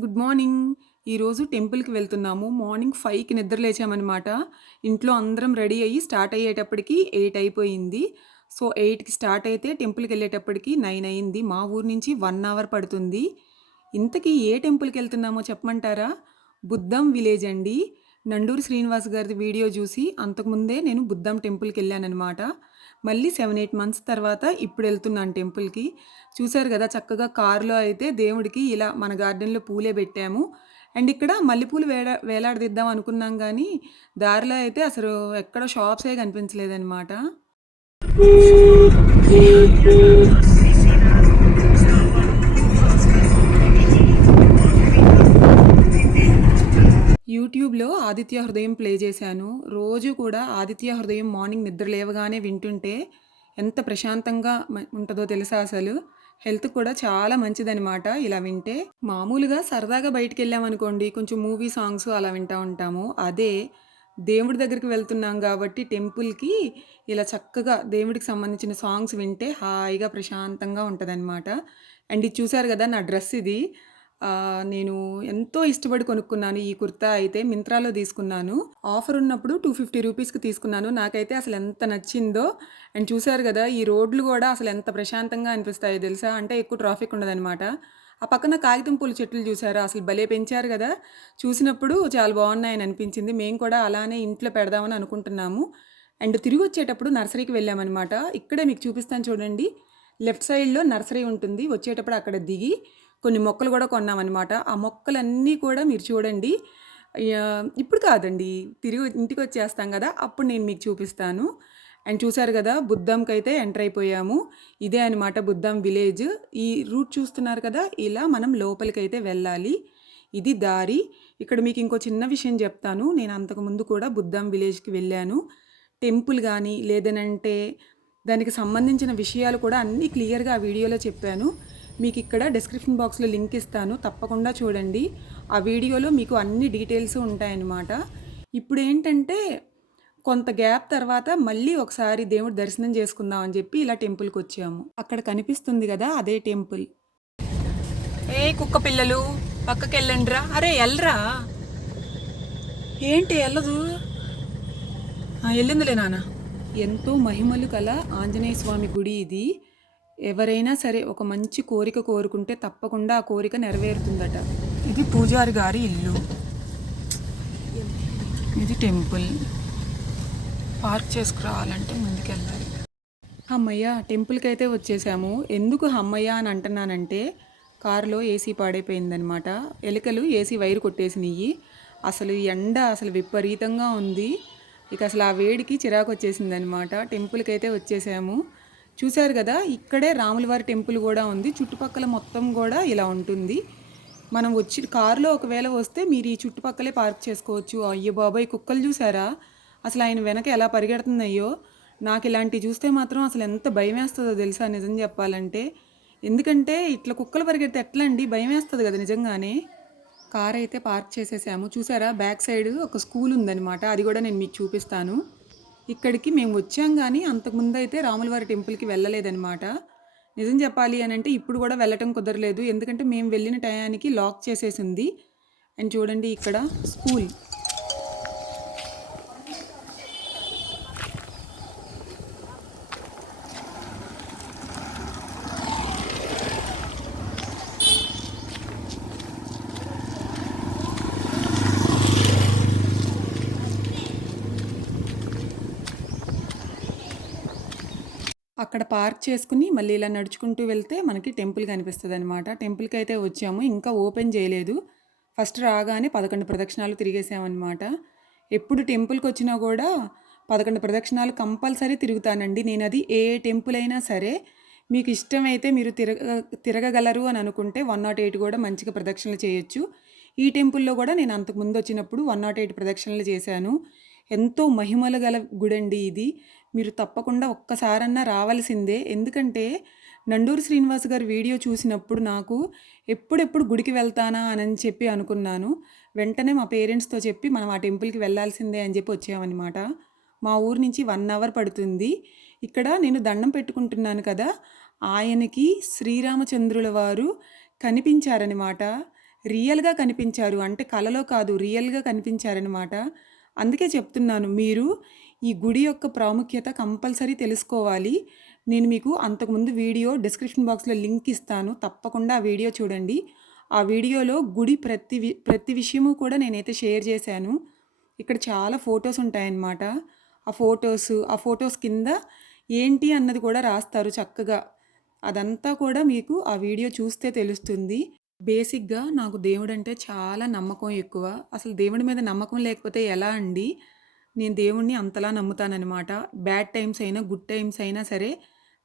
Good morning. ఈరోజు టెంపుల్కి వెళ్తున్నాము. మార్నింగ్ ఫైవ్కి నిద్ర లేచామన్నమాట. ఇంట్లో అందరం రెడీ అయ్యి స్టార్ట్ అయ్యేటప్పటికి ఎయిట్ అయిపోయింది. సో ఎయిట్కి స్టార్ట్ అయితే టెంపుల్కి వెళ్ళేటప్పటికి నైన్ అయింది మా ఊరు నుంచి వన్ అవర్ పడుతుంది. ఇంతకీ ఏ టెంపుల్కి వెళ్తున్నామో చెప్పమంటారా? బుద్ధం విలేజ్ అండి. నండూరు శ్రీనివాస్ గారి వీడియో చూసి అంతకుముందే నేను బుద్ధం టెంపుల్కి వెళ్ళానమాట మళ్ళీ సెవెన్ ఎయిట్ మంత్స్ తర్వాత ఇప్పుడు వెళ్తున్నాను టెంపుల్కి. చూశారు కదా చక్కగా కారులో అయితే దేవుడికి ఇలా మన గార్డెన్లో పూలే పెట్టాము. అండ్ ఇక్కడ మల్లెపూలు వేలా వేలాడదిద్దాం అనుకున్నాం కానీ దారిలో అయితే అసలు ఎక్కడ షాప్సే కనిపించలేదన్నమాట. యూట్యూబ్లో ఆదిత్య హృదయం ప్లే చేశాను. రోజు కూడా ఆదిత్య హృదయం మార్నింగ్ నిద్ర లేవగానే వింటుంటే ఎంత ప్రశాంతంగా ఉంటుందో తెలుసా అసలు? హెల్త్ కూడా చాలా మంచిదనమాట ఇలా వింటే మామూలుగా సరదాగా బయటికి వెళ్ళామనుకోండి కొంచెం మూవీ సాంగ్స్ అలా వింటూ ఉంటాము. అదే దేవుడి దగ్గరికి వెళ్తున్నాం కాబట్టి టెంపుల్కి ఇలా చక్కగా దేవుడికి సంబంధించిన సాంగ్స్ వింటే హాయిగా ప్రశాంతంగా ఉంటుందన్నమాట. అండ్ ఇది చూసారు కదా నా డ్రెస్ ఇది. నేను ఎంతో ఇష్టపడి కొనుక్కున్నాను ఈ కుర్తా అయితే మింత్రాలో తీసుకున్నాను. ఆఫర్ ఉన్నప్పుడు టూ ఫిఫ్టీ రూపీస్కి తీసుకున్నాను. నాకైతే అసలు ఎంత నచ్చిందో. అండ్ చూసారు కదా ఈ రోడ్లు కూడా అసలు ఎంత ప్రశాంతంగా అనిపిస్తాయో తెలుసా? అంటే ఎక్కువ ట్రాఫిక్ ఉండదన్నమాట. ఆ పక్కన కాగితం పూల చెట్లు చూశారు అసలు భలే పెంచారు కదా. చూసినప్పుడు చాలా బాగున్నాయని అనిపించింది. మేము కూడా అలానే ఇంట్లో పెడదామని అనుకుంటున్నాము. అండ్ తిరిగి వచ్చేటప్పుడు నర్సరీకి వెళ్ళామన్నమాట. ఇక్కడే మీకు చూపిస్తాను చూడండి. లెఫ్ట్ సైడ్లో నర్సరీ ఉంటుంది. వచ్చేటప్పుడు అక్కడ దిగి కొన్ని మొక్కలు కూడా కొన్నామన్నమాట. ఆ మొక్కలన్నీ కూడా మీరు చూడండి. ఇప్పుడు కాదండి. తిరిగి ఇంటికి వచ్చేస్తాం కదా అప్పుడు నేను మీకు చూపిస్తాను. అండ్ చూశారు కదా బుద్ధంకి అయితే ఎంటర్ అయిపోయాము. ఇదే అనమాట బుద్ధం విలేజ్. ఈ రూట్ చూస్తున్నారు కదా ఇలా మనం లోపలికైతే వెళ్ళాలి. ఇది దారి. ఇక్కడ మీకు ఇంకో చిన్న విషయం చెప్తాను. నేను అంతకుముందు కూడా బుద్ధం విలేజ్కి వెళ్ళాను. టెంపుల్ కానీ లేదనంటే దానికి సంబంధించిన విషయాలు కూడా అన్నీ క్లియర్గా ఆ వీడియోలో చెప్పాను. మీకు ఇక్కడ డిస్క్రిప్షన్ బాక్స్లో లింక్ ఇస్తాను. తప్పకుండా చూడండి. ఆ వీడియోలో మీకు అన్ని డీటెయిల్స్ ఉంటాయన్నమాట. ఇప్పుడు ఏంటంటే కొంత గ్యాప్ తర్వాత మళ్ళీ ఒకసారి దేవుడి దర్శనం చేసుకుందాం అని చెప్పి ఇలా టెంపుల్కి వచ్చాము అక్కడ కనిపిస్తుంది కదా అదే టెంపుల్ ఏ కుక్క పిల్లలు పక్కకి వెళ్ళండిరా అరే వెళ్ళరా ఏంటి వెళ్ళదు వెళ్ళిందిలే నాన్న. ఎంతో మహిమలు కల ఆంజనేయ స్వామి గుడి ఇది. ఎవరైనా సరే ఒక మంచి కోరిక కోరుకుంటే తప్పకుండా ఆ కోరిక నెరవేరుతుందట. ఇది పూజారి గారి ఇల్లు. ఇది టెంపుల్. పార్క్ చేసుకురావాలంటే ముందుకెళ్ళాలి. అమ్మయ్య టెంపుల్కి అయితే వచ్చేసాము. ఎందుకు అమ్మయ్య అని అంటున్నానంటే కారులో ఏసీ పాడైపోయిందనమాట ఎలుకలు ఏసీ వైరు కొట్టేసినాయి అసలు ఎండ అసలు విపరీతంగా ఉంది. ఇక అసలు ఆ వేడికి చిరాకు వచ్చేసిందనమాట టెంపుల్కి అయితే వచ్చేసాము. చూశారు కదా ఇక్కడే రాములవారి టెంపుల్ కూడా ఉంది. చుట్టుపక్కల మొత్తం కూడా ఇలా ఉంటుంది. మనం వచ్చి కారులో ఒకవేళ వస్తే మీరు ఈ చుట్టుపక్కలే పార్క్ చేసుకోవచ్చు. అయ్యో బాబాయ్ కుక్కలు చూసారా? అసలు ఆయన వెనక ఎలా పరిగెడుతున్నాయో నాకు ఇలాంటివి చూస్తే మాత్రం అసలు ఎంత భయం వేస్తుందో తెలుసా నిజం చెప్పాలంటే. ఎందుకంటే ఇట్లా కుక్కలు పరిగెడితే ఎట్లా అండి? భయం వేస్తుంది కదా నిజంగానే. కార్ అయితే పార్క్ చేసేసాము. చూసారా? బ్యాక్ సైడ్ ఒక స్కూల్ ఉందనమాట అది కూడా నేను మీకు చూపిస్తాను. ఇక్కడికి మేము వచ్చాం కానీ అంతకుముందు అయితే రాములవారి టెంపుల్కి వెళ్ళలేదనమాట నిజం చెప్పాలి అని అంటే ఇప్పుడు కూడా వెళ్ళటం కుదరలేదు. ఎందుకంటే మేము వెళ్ళిన టయానికి లాక్ చేసేసింది. అండ్ చూడండి ఇక్కడ స్కూల్. అక్కడ పార్క్ చేసుకుని మళ్ళీ ఇలా నడుచుకుంటూ వెళ్తే మనకి టెంపుల్ కనిపిస్తుంది అనమాట టెంపుల్కి అయితే వచ్చాము. ఇంకా ఓపెన్ చేయలేదు. ఫస్ట్ రాగానే పదకొండు ప్రదక్షిణాలు తిరిగేసామన్నమాట ఎప్పుడు టెంపుల్కి వచ్చినా కూడా పదకొండు ప్రదక్షిణాలు కంపల్సరీ తిరుగుతానండి. నేను అది ఏ టెంపుల్ అయినా సరే మీకు ఇష్టమైతే మీరు తిరగ తిరగగలరు అని అనుకుంటే వన్ నాట్ ఎయిట్ కూడా మంచిగా ప్రదక్షిణలు చేయొచ్చు. ఈ టెంపుల్లో కూడా నేను అంతకుముందు వచ్చినప్పుడు వన్ నాట్ ఎయిట్ ప్రదక్షిణలు చేశాను. ఎంతో మహిమలు గల గుడండి ఇది. మీరు తప్పకుండా ఒక్కసారన్నా రావాల్సిందే. ఎందుకంటే నండూరు శ్రీనివాస్ గారి వీడియో చూసినప్పుడు నాకు ఎప్పుడెప్పుడు గుడికి వెళ్తానా అని చెప్పి అనుకున్నాను. వెంటనే మా పేరెంట్స్తో చెప్పి మనం ఆ టెంపుల్కి వెళ్ళాల్సిందే అని చెప్పి వచ్చామన్నమాట. మా ఊరు నుంచి వన్ అవర్ పడుతుంది. ఇక్కడ నేను దండం పెట్టుకుంటున్నాను కదా ఆయనకి శ్రీరామచంద్రుల వారు కనిపించారనమాట రియల్‌గా కనిపించారు. అంటే కలలో కాదు రియల్‌గా కనిపించారనమాట. అందుకే చెప్తున్నాను. మీరు ఈ గుడి యొక్క ప్రాముఖ్యత కంపల్సరీ తెలుసుకోవాలి. నేను మీకు అంతకుముందు వీడియో డిస్క్రిప్షన్ బాక్స్‌లో లింక్ ఇస్తాను. తప్పకుండా ఆ వీడియో చూడండి. ఆ వీడియోలో గుడి ప్రతి వి ప్రతి విషయము కూడా నేనైతే షేర్ చేశాను. ఇక్కడ చాలా ఫోటోస్ ఉంటాయన్నమాట. ఆ ఫోటోస్, ఆ ఫొటోస్ కింద ఏంటి అన్నది కూడా రాస్తారు చక్కగా. అదంతా కూడా మీకు ఆ వీడియో చూస్తే తెలుస్తుంది. బేసిక్‌గా నాకు దేవుడంటే చాలా నమ్మకం ఎక్కువ. అసలు దేవుడి మీద నమ్మకం లేకపోతే ఎలా అండి? నేను దేవుణ్ణి అంతలా నమ్ముతాననమాట. బ్యాడ్ టైమ్స్ అయినా, గుడ్ టైమ్స్ అయినా సరే,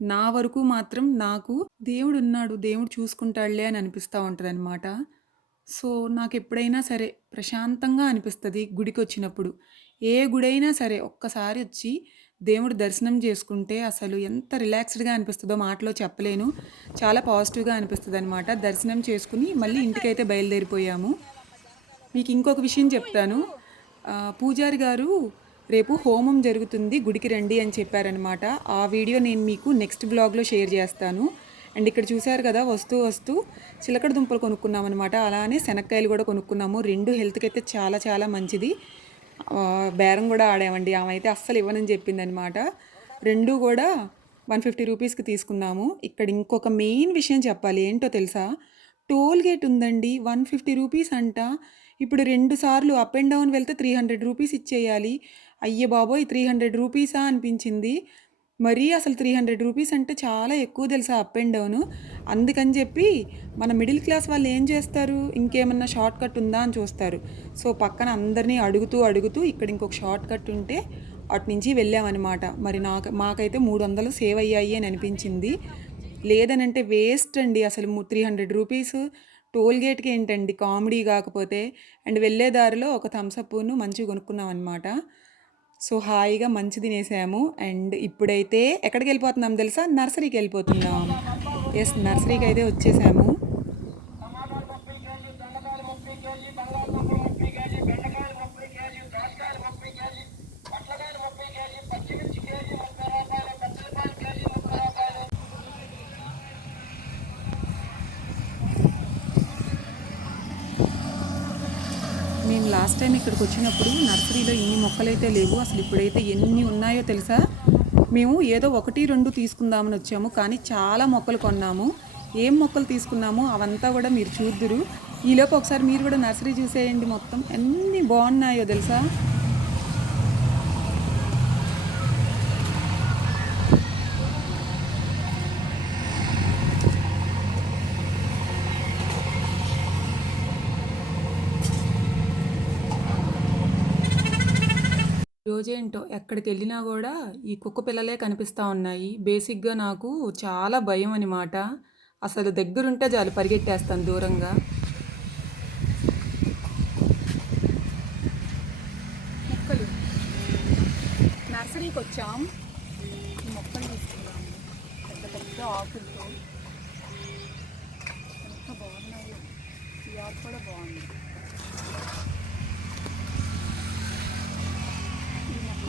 నా వరకు మాత్రం నాకు దేవుడున్నాడు, దేవుడు చూసుకుంటాడులే అని అనిపిస్తా ఉంటదనమాట. సో, నాకు ఎప్పుడైనా సరే ప్రశాంతంగా అనిపిస్తుంది గుడికి వచ్చినప్పుడు ఏ గుడైనా సరే ఒక్కసారి వచ్చి దేవుడు దర్శనం చేసుకుంటే అసలు ఎంత రిలాక్స్డ్‌గా అనిపిస్తుందో మాటలో చెప్పలేను. చాలా పాజిటివ్‌గా అనిపిస్తుంది అనమాట దర్శనం చేసుకుని మళ్ళీ ఇంటికైతే బయలుదేరిపోయాము. మీకు ఇంకొక విషయం చెప్తాను. పూజారి గారు రేపు హోమం జరుగుతుంది గుడికి రండి అని చెప్పారనమాట. ఆ వీడియో నేను మీకు నెక్స్ట్ బ్లాగ్లో షేర్ చేస్తాను. అండ్ ఇక్కడ చూశారు కదా! వస్తూ వస్తూ చిలకడ దుంపలు కొనుక్కున్నామన్నమాట అలానే శనక్కాయలు కూడా కొనుక్కున్నాము. రెండు హెల్త్కి అయితే చాలా చాలా మంచిది. బేరం కూడా ఆడామండి. ఆమె అయితే అస్సలు ఇవ్వనని చెప్పిందనమాట. రెండు కూడా 150 రూపీస్‌కి తీసుకున్నాము. ఇక్కడ ఇంకొక మెయిన్ విషయం చెప్పాలి. ఏంటో తెలుసా? టోల్ గేట్ ఉందండి. 150 రూపీస్ అంట. ఇప్పుడు రెండు సార్లు అప్ అండ్ డౌన్ వెళ్తే 300 రూపీస్ ఇచ్చేయాలి. అయ్య బాబోయ్! 300 రూపీసా అనిపించింది. మరీ అసలు 300 రూపీస్ అంటే చాలా ఎక్కువ తెలుసా అప్ అండ్ డౌను. అందుకని చెప్పి మన మిడిల్ క్లాస్ వాళ్ళు ఏం చేస్తారు? ఇంకేమన్నా షార్ట్ కట్ ఉందా అని చూస్తారు. సో, పక్కన అందరిని అడుగుతూ అడుగుతూ ఇక్కడ ఇంకొక షార్ట్ కట్ ఉంటే అటు నుంచి వెళ్ళామనమాట. మరి నాకు మాకైతే 300 సేవ్ అయ్యాయి అని అనిపించింది. లేదనంటే వేస్ట్ అండి అసలు త్రీ హండ్రెడ్ రూపీస్ టోల్ గేట్‌కి ఏంటండి కామెడీ కాకపోతే. అండ్ వెళ్ళే దారిలో ఒక థమ్స్ మంచిగా మంచిగా కొనుక్కున్నామనమాట. సో, హాయిగా మంచి తినేసాము. అండ్ ఇప్పుడైతే ఎక్కడికి వెళ్ళిపోతున్నాం తెలుసా? నర్సరీకి వెళ్ళిపోతుందాము ఎస్ నర్సరీకి అయితే వచ్చేసాము. లాస్ట్ టైం ఇక్కడికి వచ్చినప్పుడు నర్సరీలో ఇన్ని మొక్కలైతే లేవు. అసలు ఇప్పుడైతే ఎన్ని ఉన్నాయో తెలుసా? మేము ఏదో 1, 2 తీసుకుందామని వచ్చాము. కానీ చాలా మొక్కలు కొన్నాము. ఏం మొక్కలు తీసుకున్నామో అవంతా కూడా మీరు చూద్దురు. ఈలోపు ఒకసారి మీరు కూడా నర్సరీ చూసేయండి మొత్తం. ఎన్ని బాగున్నాయో తెలుసా? రోజేంటో ఎక్కడికెళ్ళినా కూడా ఈ కుక్క పిల్లలే కనిపిస్తా ఉన్నాయి. బేసిక్‌గా నాకు చాలా భయం అనమాట. అసలు దగ్గరుంటే చాలు పరిగెట్టేస్తాను దూరంగా. మొక్కలు నర్సరీకొచ్చాం. ఈ మొక్కలు తీసుకున్నాము. పెద్ద పెద్ద ఆకులతో. ఎంత బాగున్నాయి ఈ ఆకు కూడా బాగుంది. ఈ మొక్క బాగుందా చిన్ని? మ్మ్.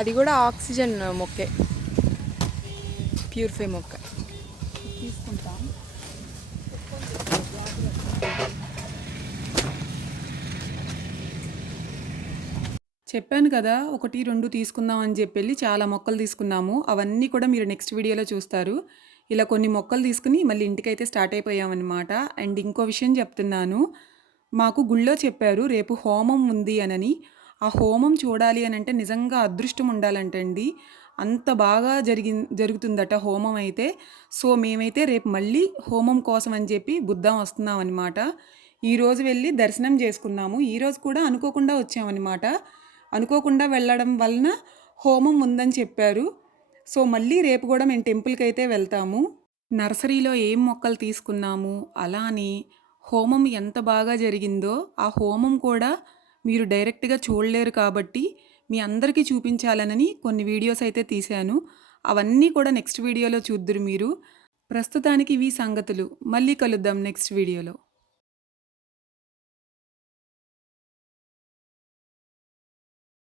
అది కూడా ఆక్సిజన్ మొక్కే ప్యూరిఫై మొక్క తీసుకుంటాం. చెప్పాను కదా! 1, 2 తీసుకుందాం అని చెప్పెళ్ళి చాలా మొక్కలు తీసుకున్నాము. అవన్నీ కూడా మీరు నెక్స్ట్ వీడియోలో చూస్తారు. ఇలా కొన్ని మొక్కలు తీసుకొని మళ్ళీ ఇంటికైతే స్టార్ట్ అయిపోయామన్నమాట. అండ్ ఇంకో విషయం చెప్తున్నాను. మాకు గుళ్ళో చెప్పారు రేపు హోమం ఉంది అనని. ఆ హోమం చూడాలి అని అంటే నిజంగా అదృష్టం ఉండాలంటండి. అంత బాగా జరిగి జరుగుతుందట హోమం అయితే. సో, మేమైతే రేపు మళ్ళీ హోమం కోసం అని చెప్పి బుద్ధం వస్తున్నాం అనమాట ఈరోజు వెళ్ళి దర్శనం చేసుకున్నాము. ఈరోజు కూడా అనుకోకుండా వచ్చామనమాట. అనుకోకుండా వెళ్ళడం వలన హోమం ఉందని చెప్పారు. సో, మళ్ళీ రేపు కూడా మేము టెంపుల్కి అయితే వెళ్తాము. నర్సరీలో ఏం మొక్కలు తీసుకున్నాము, అలానే హోమం ఎంత బాగా జరిగిందో, ఆ హోమం కూడా మీరు డైరెక్ట్‌గా చూడలేరు కాబట్టి, మీ అందరికీ చూపించాలనని కొన్ని వీడియోస్ అయితే తీశాను. అవన్నీ కూడా నెక్స్ట్ వీడియోలో చూద్దురు మీరు. ప్రస్తుతానికి ఇవి సంగతులు. మళ్ళీ కలుద్దాం నెక్స్ట్ వీడియోలో.